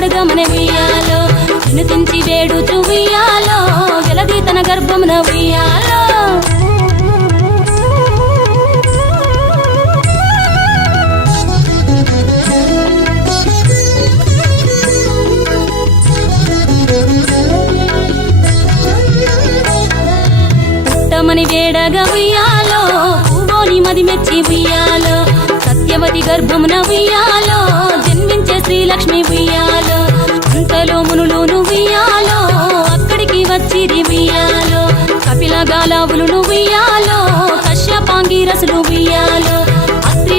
పలికి వరమడుగమని ఉయ్యాలో వినుతించి వేడుచు ఉయ్యాలో వెలది తన గర్భమున ఉయ్యాలో. పుట్టమని వేడగా ఉయ్యాలో పువ్వోని మది మెచ్చి ఉయ్యాలో సత్యవతి గర్భమున ఉయ్యాలో శ్రీలక్ష్మి ఉయ్యాలో అంతలో మునులు ఉయ్యాలో అక్కడికి వచ్చి ఉయ్యాలో కపిల గాలావులు ఉయ్యాలో కశ్యపాంగి రసులు ఉయ్యాలో అత్రి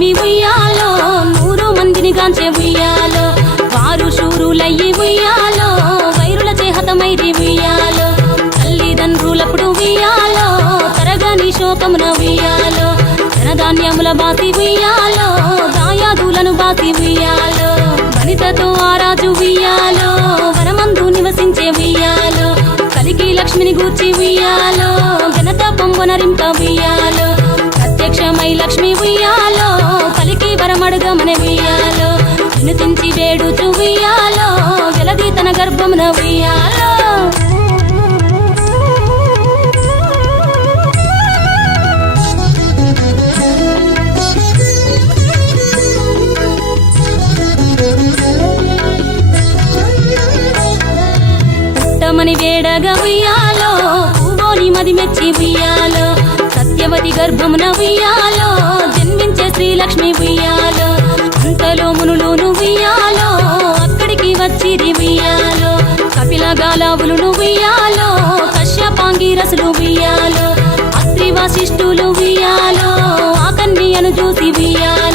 నోములు ఉయ్యాలో నూరు మందిని గాంచే ఉయ్యాలో వారు శూరులయ్యి ఉయ్యాలో వైరుల చేహతమైరి ఉయ్యాలో తల్లిదండ్రులప్పుడు ఉయ్యాలో తరగని శోకమున ఉయ్యాలో ధనధాన్యముల బాసి ఉయ్యాలో దాయాదులను బాసి ఉయ్యాలో వనితతో ఆరాజు ఉయ్యాలో. పలికి వరమడుగమని ఉయ్యాలో వినుతించి వేడుచు ఉయ్యాలో వెలది తన గర్భమున ఉయ్యాలో. పుట్టమని వేడగా ఉయ్యాలో. పువ్వోని మది మెచ్చి ఉయ్యాలో. సత్యవతి గర్భమున ఉయ్యాలో. శ్రీలక్ష్మి ఉయ్యాలో అంతలో మునులోను ఉయ్యాలో అక్కడికి వచ్చి ఉయ్యాలో కపిల గాలావులు ఉయ్యాలో కశ్యపాంగి రసులు ఉయ్యాలో అస్త్రి వశిష్ఠులు ఉయ్యాలో ఆకన్యను చూసి ఉయ్యాలో.